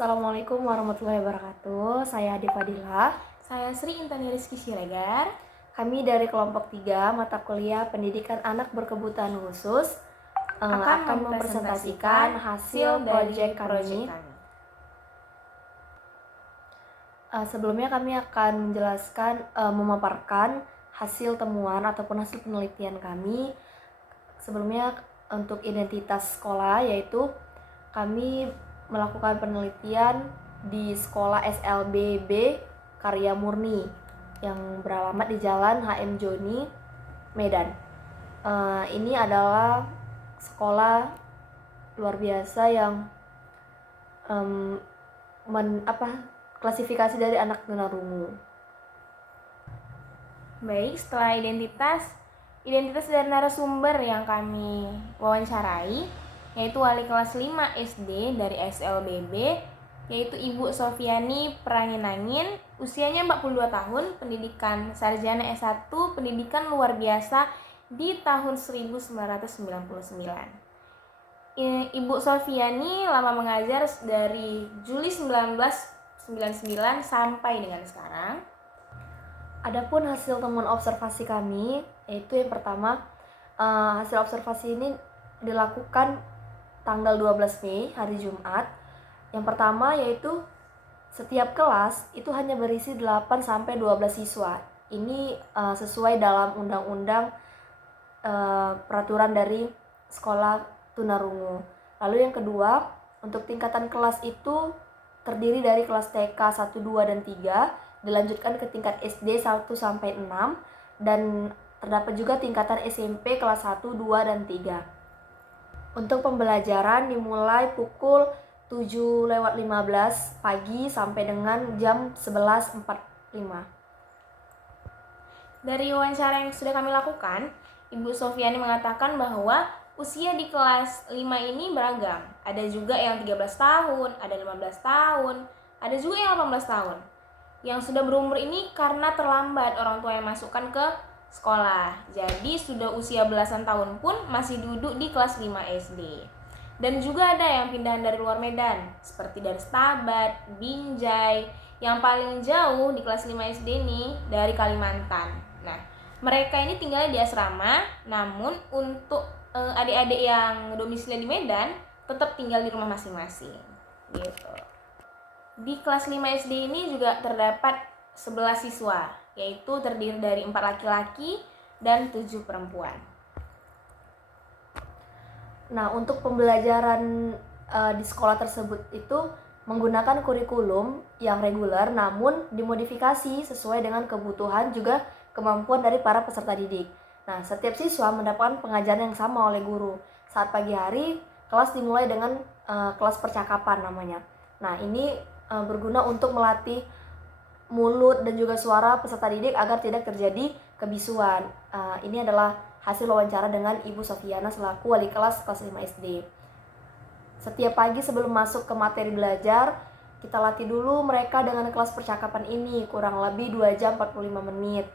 Assalamualaikum warahmatullahi wabarakatuh. Saya Adi Fadilah. Saya Sri Intani Rizky Siregar. Kami dari kelompok 3 mata kuliah Pendidikan Anak Berkebutuhan Khusus akan mempresentasikan hasil proyek kami. Sebelumnya kami akan menjelaskan, memaparkan hasil temuan ataupun hasil penelitian kami. Sebelumnya untuk identitas sekolah, yaitu kami melakukan penelitian di sekolah SLBB Karya Murni yang beralamat di Jalan HM Joni, Medan. Ini adalah sekolah luar biasa yang klasifikasi dari anak tunarungu. Baik, setelah identitas dari narasumber yang kami wawancarai, yaitu wali kelas 5 SD dari SLBB, yaitu Ibu Sofiani Praninangin, usianya 42 tahun, pendidikan sarjana S1, pendidikan luar biasa di tahun 1999. Ibu Sofiani lama mengajar dari Juli 1999 sampai dengan sekarang. Adapun hasil temuan observasi kami, yaitu yang pertama, hasil observasi ini dilakukan tanggal 12 Mei, hari Jumat. Yang pertama yaitu setiap kelas itu hanya berisi 8-12 siswa. Ini sesuai dalam undang-undang peraturan dari sekolah tunarungu. Lalu yang kedua, untuk tingkatan kelas itu terdiri dari kelas TK 1, 2, dan 3, dilanjutkan ke tingkat SD 1-6, dan terdapat juga tingkatan SMP kelas 1, 2, dan 3. Untuk pembelajaran dimulai pukul 7:15 pagi sampai dengan jam 11:45. Dari wawancara yang sudah kami lakukan, Ibu Sofiani mengatakan bahwa usia di kelas 5 ini beragam. Ada juga yang 13 tahun, ada 15 tahun, ada juga yang 18 tahun. Yang sudah berumur ini karena terlambat orang tua yang masukkan ke sekolah. Jadi sudah usia belasan tahun pun masih duduk di kelas 5 SD. Dan juga ada yang pindahan dari luar Medan, seperti dari Stabat, Binjai, yang paling jauh di kelas 5 SD nih dari Kalimantan. Nah, mereka ini tinggal di asrama, namun untuk adik-adik yang domisili di Medan tetap tinggal di rumah masing-masing. Gitu. Di kelas 5 SD ini juga terdapat 11 siswa, yaitu terdiri dari 4 laki-laki dan 7 perempuan. Nah, untuk pembelajaran di sekolah tersebut itu menggunakan kurikulum yang reguler namun dimodifikasi sesuai dengan kebutuhan juga kemampuan dari para peserta didik. Nah, setiap siswa mendapatkan pengajaran yang sama oleh guru. Saat pagi hari, kelas dimulai dengan kelas percakapan namanya. Nah, ini berguna untuk melatih mulut dan juga suara peserta didik agar tidak terjadi kebisuan. Ini adalah hasil wawancara dengan Ibu Sofiana selaku wali kelas 5 SD. Setiap pagi sebelum masuk ke materi belajar, kita latih dulu mereka dengan kelas percakapan ini kurang lebih 2 jam 45 menit.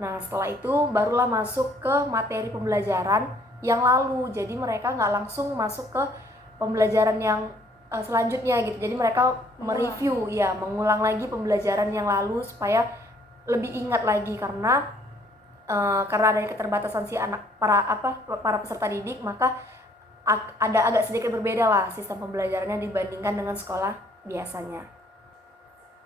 Nah, setelah itu barulah masuk ke materi pembelajaran yang lalu. Jadi mereka nggak langsung masuk ke pembelajaran yang selanjutnya gitu. Jadi mereka mereview, mengulang lagi pembelajaran yang lalu supaya lebih ingat lagi karena adanya keterbatasan si anak para peserta didik, maka ada agak sedikit berbeda lah sistem pembelajarannya dibandingkan dengan sekolah biasanya.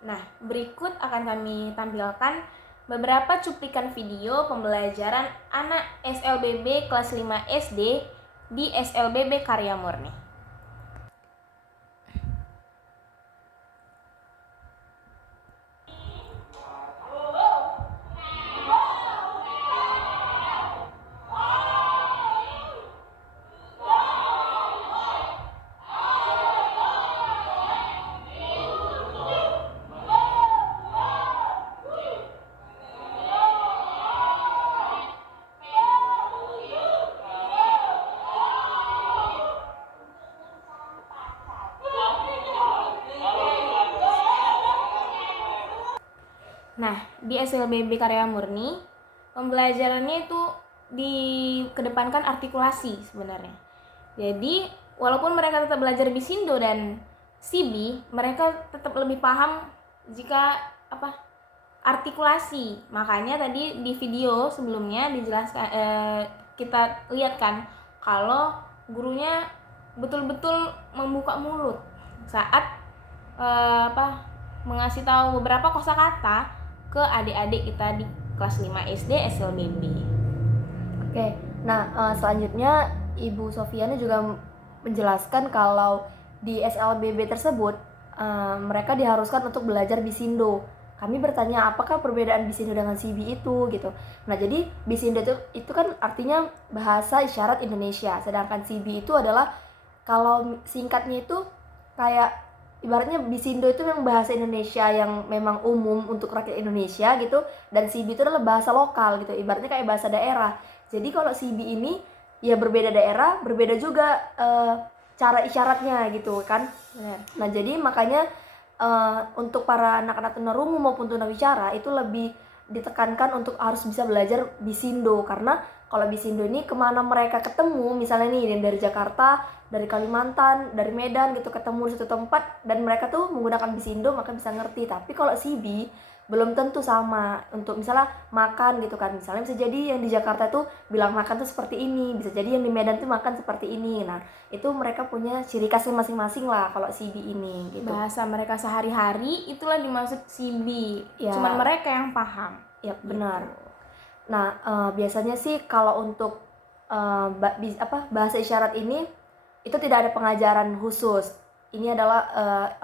Nah, berikut akan kami tampilkan beberapa cuplikan video pembelajaran anak SLBB kelas 5 SD di SLBB Karya Murni. Nah, di SLBB Karya Murni, pembelajarannya itu dikedepankan artikulasi sebenarnya. Jadi, walaupun mereka tetap belajar bisindo dan CB mereka tetap lebih paham jika artikulasi. Makanya tadi di video sebelumnya dijelaskan, kita lihat kan kalau gurunya betul-betul membuka mulut saat mengasih tahu beberapa kosakata ke adik-adik kita di kelas 5 SD SLBB. Oke, nah selanjutnya Ibu Sofiana juga menjelaskan kalau di SLBB tersebut mereka diharuskan untuk belajar Bisindo. Kami bertanya apakah perbedaan Bisindo dengan CB itu gitu. Nah jadi Bisindo itu kan artinya bahasa isyarat Indonesia, sedangkan CB itu adalah kalau singkatnya itu kayak ibaratnya Bisindo itu memang bahasa Indonesia yang memang umum untuk rakyat Indonesia gitu, dan CB itu adalah bahasa lokal gitu, ibaratnya kayak bahasa daerah. Jadi kalau CB ini ya berbeda daerah, berbeda juga cara isyaratnya gitu kan. Benar. Nah jadi makanya untuk para anak-anak tunarungu maupun tunawicara itu lebih ditekankan untuk harus bisa belajar Bisindo, karena kalau Bisindo ini kemana mereka ketemu, misalnya nih dari Jakarta, dari Kalimantan, dari Medan gitu, ketemu di satu tempat dan mereka tuh menggunakan Bisindo, maka bisa ngerti. Tapi kalau CB belum tentu sama untuk misalnya makan gitu kan, misalnya bisa jadi yang di Jakarta tuh bilang makan tuh seperti ini, bisa jadi yang di Medan tuh makan seperti ini. Nah itu mereka punya ciri khasnya masing-masing lah kalau CB ini gitu. Bahasa mereka sehari-hari itulah dimaksud CB. Ya. Cuman mereka yang paham. Ya benar. Nah biasanya sih kalau untuk bahasa isyarat ini itu tidak ada pengajaran khusus. Ini adalah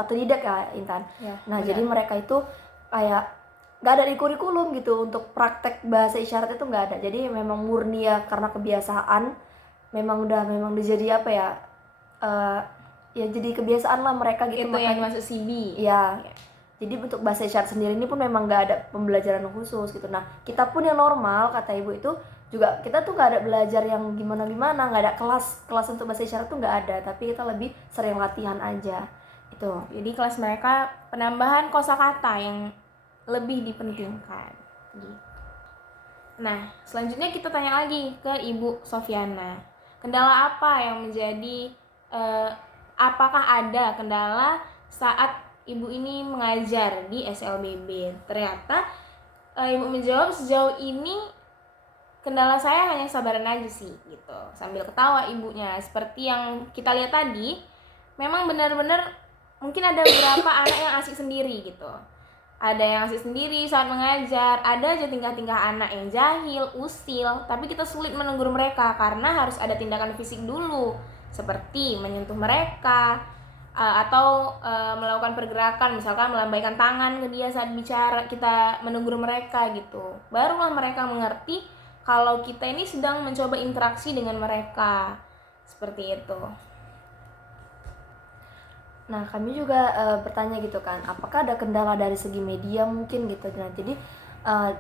otodidak ya Intan. Ya, nah benar. Jadi mereka itu kayak nggak ada di kurikulum gitu untuk praktek bahasa isyarat, itu nggak ada. Jadi memang murni ya karena kebiasaan, memang udah jadi apa ya, ya jadi kebiasaan lah mereka gitu. Itu yang masuk CB ya. Jadi untuk bahasa isyarat sendiri ini pun memang nggak ada pembelajaran khusus gitu. Nah kita pun yang normal, kata ibu itu juga, kita tuh nggak ada belajar yang gimana-gimana, nggak ada kelas untuk bahasa isyarat tuh nggak ada, tapi kita lebih sering latihan aja itu. Jadi kelas mereka penambahan kosakata yang lebih dipentingkan gitu. Nah selanjutnya kita tanya lagi ke Ibu Sofiana, kendala apa yang menjadi apakah ada kendala saat Ibu ini mengajar di SLBB? Ternyata Ibu menjawab, sejauh ini kendala saya hanya sabaran aja sih gitu, sambil ketawa ibunya. Seperti yang kita lihat tadi, memang benar-benar mungkin ada beberapa anak yang asik sendiri gitu. Ada yang asik sendiri saat mengajar, ada aja tingkah-tingkah anak yang jahil, usil, tapi kita sulit menegur mereka karena harus ada tindakan fisik dulu, seperti menyentuh mereka atau melakukan pergerakan, misalkan melambaikan tangan ke dia saat bicara, kita menegur mereka gitu. Barulah mereka mengerti kalau kita ini sedang mencoba interaksi dengan mereka, seperti itu. Nah kami juga bertanya gitu kan, apakah ada kendala dari segi media mungkin gitu. Nah jadi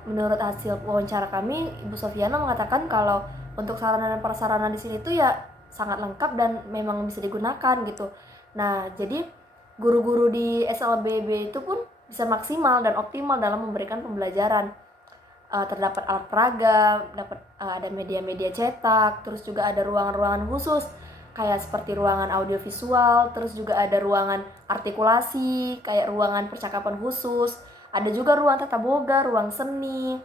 menurut hasil wawancara kami, Ibu Sofiana mengatakan kalau untuk sarana dan prasarana di sini tuh ya sangat lengkap dan memang bisa digunakan gitu. Nah jadi guru-guru di SLBB itu pun bisa maksimal dan optimal dalam memberikan pembelajaran. Terdapat alat peraga, ada media-media cetak, terus juga ada ruangan-ruangan khusus kayak seperti ruangan audiovisual, terus juga ada ruangan artikulasi, kayak ruangan percakapan khusus, ada juga ruang tata boga, ruang seni,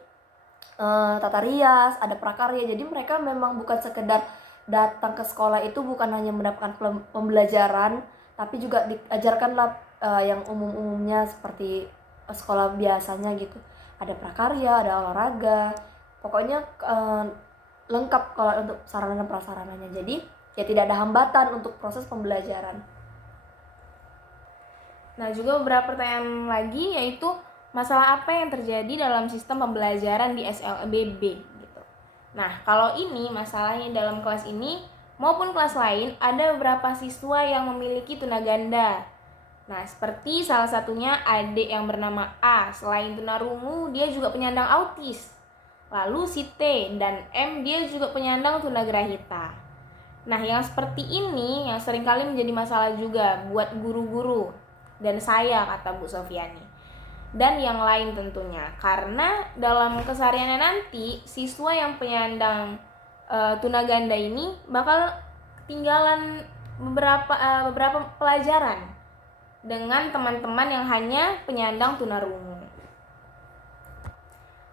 tata rias, ada prakarya. Jadi mereka memang bukan sekedar datang ke sekolah itu bukan hanya mendapatkan pembelajaran, tapi juga diajarkanlah yang umum-umumnya seperti sekolah biasanya gitu. Ada prakarya, ada olahraga, pokoknya lengkap kalau untuk sarana dan prasarananya. Jadi ya tidak ada hambatan untuk proses pembelajaran. Nah juga beberapa pertanyaan lagi, yaitu masalah apa yang terjadi dalam sistem pembelajaran di SLBB gitu. Nah kalau ini masalahnya dalam kelas ini maupun kelas lain, ada beberapa siswa yang memiliki tunaganda. Nah seperti salah satunya adik yang bernama A, selain tunarungu dia juga penyandang autis. Lalu si T dan M dia juga penyandang tunagrahita. Nah yang seperti ini yang seringkali menjadi masalah juga buat guru-guru dan saya, kata Bu Sofiani, dan yang lain tentunya, karena dalam kesehariannya nanti siswa yang penyandang tunaganda ini bakal ketinggalan beberapa pelajaran dengan teman-teman yang hanya penyandang tunarungu.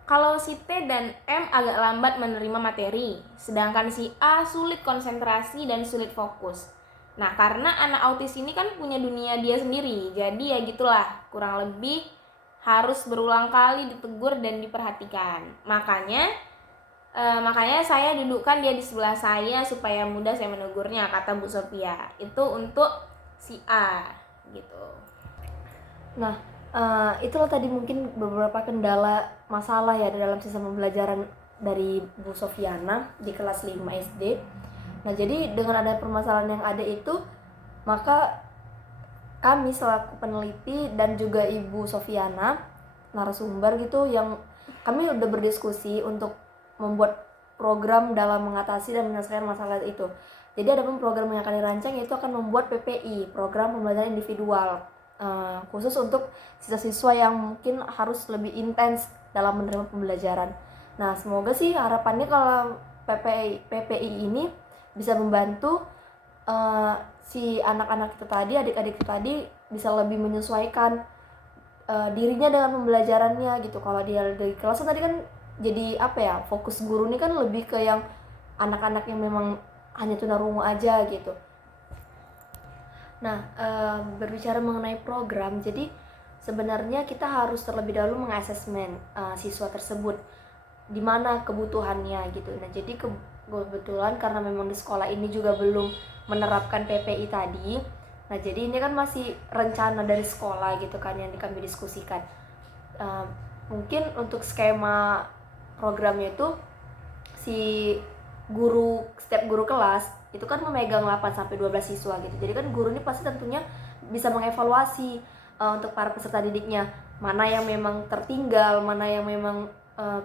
Kalau si T dan M agak lambat menerima materi, sedangkan si A sulit konsentrasi dan sulit fokus. Nah, karena anak autis ini kan punya dunia dia sendiri, jadi ya gitulah, kurang lebih harus berulang kali ditegur dan diperhatikan. Makanya saya dudukkan dia di sebelah saya supaya mudah saya menegurnya, kata Bu Sophia. Itu untuk si A gitu. Nah, itulah tadi mungkin beberapa kendala masalah ya dalam sistem pembelajaran dari Bu Sofiana di kelas 5 SD. Nah, jadi dengan ada permasalahan yang ada itu, maka kami selaku peneliti dan juga Ibu Sofiana, narasumber gitu, yang kami udah berdiskusi untuk membuat program dalam mengatasi dan menyelesaikan masalah itu. Jadi ada pun program yang akan dirancang yaitu akan membuat PPI, program pembelajaran individual, khusus untuk siswa-siswa yang mungkin harus lebih intens dalam menerima pembelajaran. Nah, semoga sih harapannya kalau PPI ini bisa membantu si anak-anak itu tadi, adik-adik itu tadi bisa lebih menyesuaikan dirinya dengan pembelajarannya gitu. Kalau dia dari kelas tadi kan jadi apa ya, fokus guru ini kan lebih ke yang anak-anak yang memang hanya tunarungu aja gitu. Nah, berbicara mengenai program, jadi sebenarnya kita harus terlebih dahulu mengasesmen siswa tersebut di mana kebutuhannya gitu. Nah, jadi kebetulan karena memang di sekolah ini juga belum menerapkan PPI tadi. Nah, jadi ini kan masih rencana dari sekolah gitu kan yang kami diskusikan. Mungkin untuk skema programnya itu si setiap guru kelas itu kan memegang 8-12 siswa gitu. Jadi kan guru ini pasti tentunya bisa mengevaluasi untuk para peserta didiknya, mana yang memang tertinggal, mana yang memang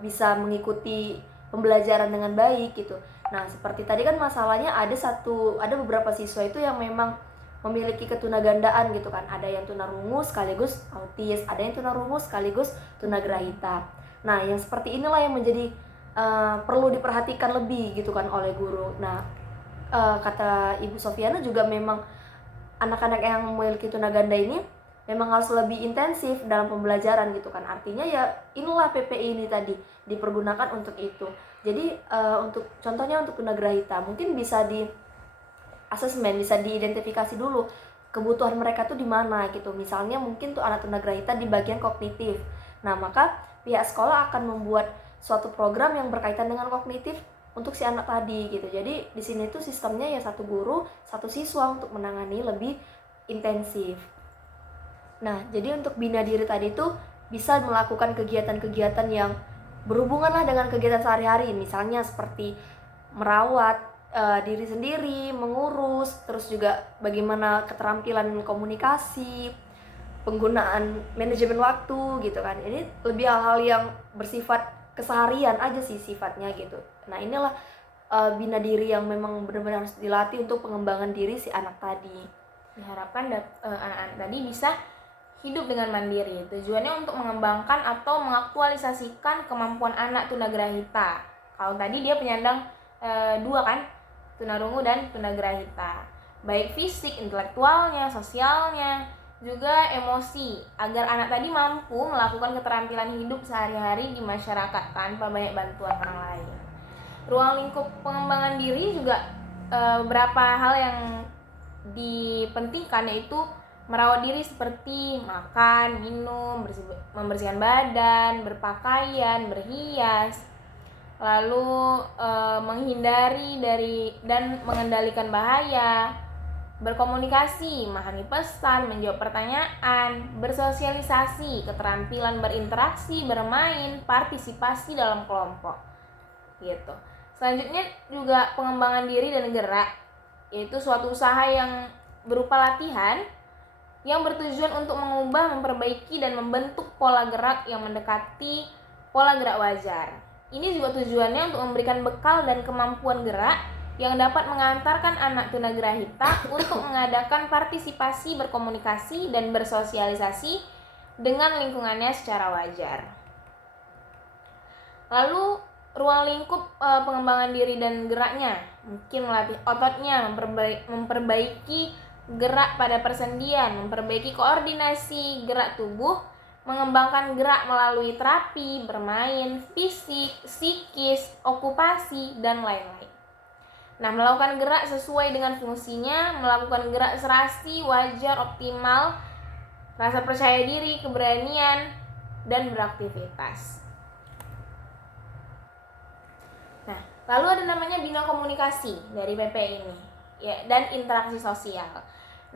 bisa mengikuti pembelajaran dengan baik gitu. Nah, seperti tadi kan masalahnya ada beberapa siswa itu yang memang memiliki ketunagandaan gitu kan. Ada yang tunarungu sekaligus autis, ada yang tunarungu sekaligus tunagrahita. Nah, yang seperti inilah yang menjadi perlu diperhatikan lebih gitu kan oleh guru. Nah, kata Ibu Sofiana juga memang anak-anak yang memiliki tunaganda ini memang harus lebih intensif dalam pembelajaran gitu kan. Artinya ya inilah PPI ini tadi dipergunakan untuk itu. Jadi untuk contohnya untuk tunagrahita mungkin bisa di asesmen, bisa diidentifikasi dulu kebutuhan mereka tuh di mana gitu. Misalnya mungkin tuh anak tunagrahita di bagian kognitif. Nah, maka pihak sekolah akan membuat suatu program yang berkaitan dengan kognitif untuk si anak tadi gitu. Jadi di sini tuh sistemnya ya satu guru, satu siswa untuk menangani lebih intensif. Nah, jadi untuk bina diri tadi tuh bisa melakukan kegiatan-kegiatan yang berhubungan lah dengan kegiatan sehari-hari. Misalnya seperti merawat diri sendiri, mengurus, terus juga bagaimana keterampilan komunikasi, penggunaan manajemen waktu gitu kan. Ini lebih hal-hal yang bersifat keseharian aja sih sifatnya gitu. Nah, inilah bina diri yang memang benar-benar harus dilatih untuk pengembangan diri si anak tadi. Diharapkan anak-anak tadi bisa hidup dengan mandiri. Tujuannya untuk mengembangkan atau mengaktualisasikan kemampuan anak tunagrahita. Kalau tadi dia penyandang 2 kan, tunarungu dan tunagrahita. Baik fisik, intelektualnya, sosialnya, juga emosi, agar anak tadi mampu melakukan keterampilan hidup sehari-hari di masyarakat tanpa banyak bantuan orang lain. Ruang lingkup pengembangan diri juga beberapa hal yang dipentingkan, yaitu merawat diri seperti makan, minum, membersihkan badan, berpakaian, berhias, lalu menghindari dari dan mengendalikan bahaya, berkomunikasi, memahami pesan, menjawab pertanyaan, bersosialisasi, keterampilan berinteraksi, bermain, partisipasi dalam kelompok gitu. Selanjutnya juga pengembangan diri dan gerak, yaitu suatu usaha yang berupa latihan yang bertujuan untuk mengubah, memperbaiki, dan membentuk pola gerak yang mendekati pola gerak wajar. Ini juga tujuannya untuk memberikan bekal dan kemampuan gerak yang dapat mengantarkan anak tunagrahita untuk mengadakan partisipasi, berkomunikasi, dan bersosialisasi dengan lingkungannya secara wajar. Lalu ruang lingkup pengembangan diri dan geraknya, mungkin melatih ototnya, memperbaiki gerak pada persendian, memperbaiki koordinasi gerak tubuh, mengembangkan gerak melalui terapi, bermain, fisik, psikis, okupasi, dan lain-lain. Nah, melakukan gerak sesuai dengan fungsinya, melakukan gerak serasi, wajar, optimal, rasa percaya diri, keberanian, dan beraktivitas. Nah, lalu ada namanya bina komunikasi dari PP ini, ya, dan interaksi sosial.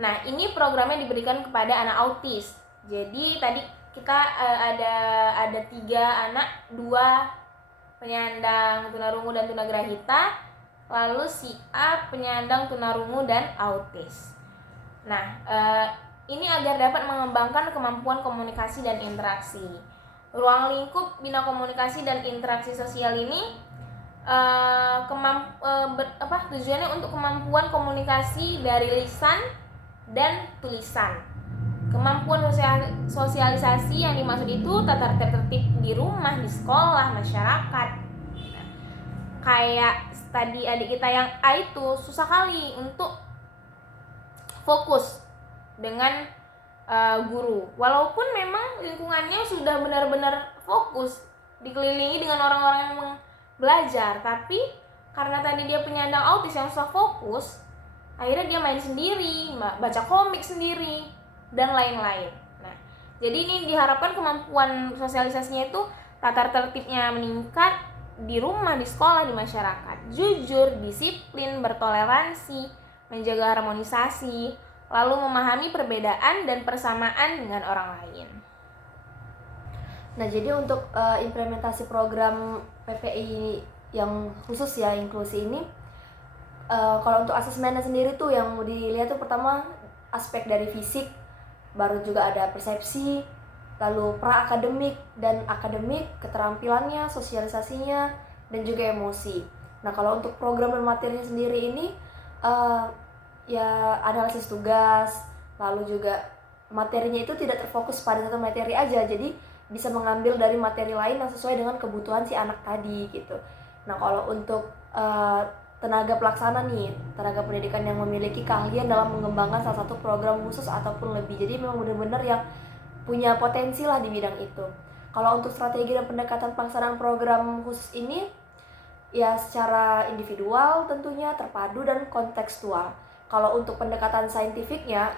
Nah, ini programnya diberikan kepada anak autis. Jadi tadi kita ada 3 anak, 2 penyandang tunarungu dan tunagrahita, lalu si A penyandang tunarungu dan autis. Nah, ini agar dapat mengembangkan kemampuan komunikasi dan interaksi. Ruang lingkup bina komunikasi dan interaksi sosial ini tujuannya untuk kemampuan komunikasi dari lisan dan tulisan. Kemampuan sosialisasi yang dimaksud itu tata tertib di rumah, di sekolah, masyarakat. Nah, kayak tadi adik kita yang A itu susah kali untuk fokus dengan guru, walaupun memang lingkungannya sudah benar-benar fokus, dikelilingi dengan orang-orang yang belajar, tapi karena tadi dia penyandang autis yang susah fokus, akhirnya dia main sendiri, baca komik sendiri, dan lain-lain. Nah, jadi ini diharapkan kemampuan sosialisasinya itu tata tertibnya meningkat di rumah, di sekolah, di masyarakat, jujur, disiplin, bertoleransi, menjaga harmonisasi, lalu memahami perbedaan dan persamaan dengan orang lain. Nah, jadi untuk implementasi program PPI yang khusus ya, inklusi ini, kalau untuk asesmennya sendiri tuh yang mau dilihat tuh pertama aspek dari fisik, baru juga ada persepsi, lalu pra-akademik dan akademik, keterampilannya, sosialisasinya, dan juga emosi. Nah, kalau untuk program dan materinya sendiri ini ya analisis tugas, lalu juga materinya itu tidak terfokus pada satu materi aja, jadi bisa mengambil dari materi lain yang sesuai dengan kebutuhan si anak tadi gitu. Nah, kalau untuk tenaga pelaksana nih, tenaga pendidikan yang memiliki keahlian dalam mengembangkan salah satu program khusus ataupun lebih, jadi memang benar-benar yang punya potensi lah di bidang itu. Kalau untuk strategi dan pendekatan pelaksanaan program khusus ini ya secara individual tentunya, terpadu dan kontekstual. Kalau untuk pendekatan saintifiknya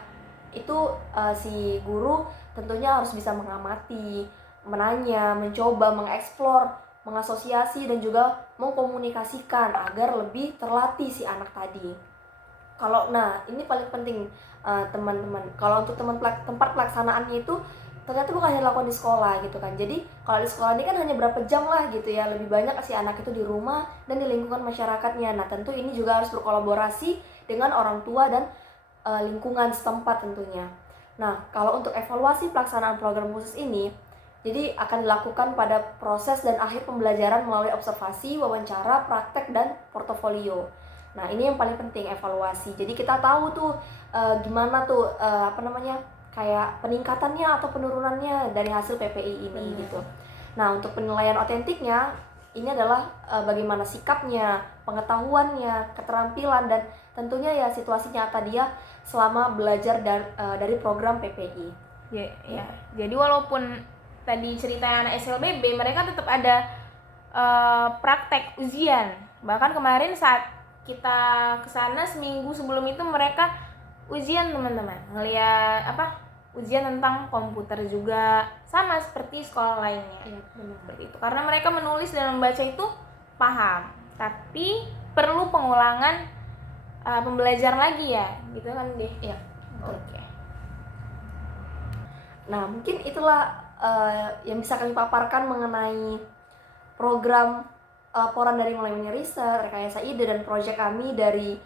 itu si guru tentunya harus bisa mengamati, menanya, mencoba, mengeksplor, mengasosiasi dan juga mengkomunikasikan agar lebih terlatih si anak tadi. Nah ini paling penting teman-teman. Kalau untuk tempat pelaksanaannya itu ternyata bukan hanya dilakukan di sekolah gitu kan. Jadi kalau di sekolah ini kan hanya berapa jam lah gitu ya, lebih banyak si anak itu di rumah dan di lingkungan masyarakatnya. Nah tentu ini juga harus berkolaborasi dengan orang tua dan lingkungan setempat tentunya. Nah, kalau untuk evaluasi pelaksanaan program khusus ini, jadi akan dilakukan pada proses dan akhir pembelajaran melalui observasi, wawancara, praktek, dan portofolio. Nah, ini yang paling penting, evaluasi. Jadi kita tahu tuh gimana tuh kayak peningkatannya atau penurunannya dari hasil PPI ini gitu. Nah, untuk penilaian otentiknya, ini adalah bagaimana sikapnya, pengetahuannya, keterampilan, dan tentunya ya situasi nyata dia selama belajar dari program PPI. Ya. Jadi walaupun tadi cerita anak SLBB, mereka tetap ada praktek ujian. Bahkan kemarin saat kita kesana seminggu sebelum itu mereka ujian teman-teman, ngeliat ujian tentang komputer juga, sama seperti sekolah lainnya. Iya, benar. Seperti itu. Karena mereka menulis dan membaca itu paham, tapi perlu pengulangan pembelajaran lagi ya, gitu kan deh. Iya. Oke. Nah, mungkin itulah yang bisa kami paparkan mengenai program laporan dari mulai riset, rekayasa ide, dan proyek kami dari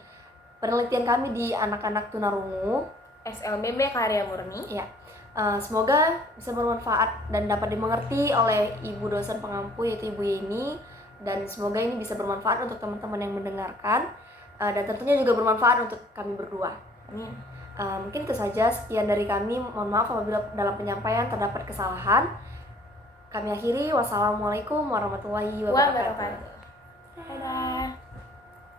penelitian kami di anak-anak tunarungu SLBB Karya Murni. Ya, semoga bisa bermanfaat dan dapat dimengerti oleh ibu dosen pengampu yaitu Ibu Yeni, dan semoga ini bisa bermanfaat untuk teman-teman yang mendengarkan dan tentunya juga bermanfaat untuk kami berdua. Amin. Mungkin itu saja, sekian dari kami. Mohon maaf apabila dalam penyampaian terdapat kesalahan. Kami akhiri. Wassalamualaikum warahmatullahi wabarakatuh. Dadah.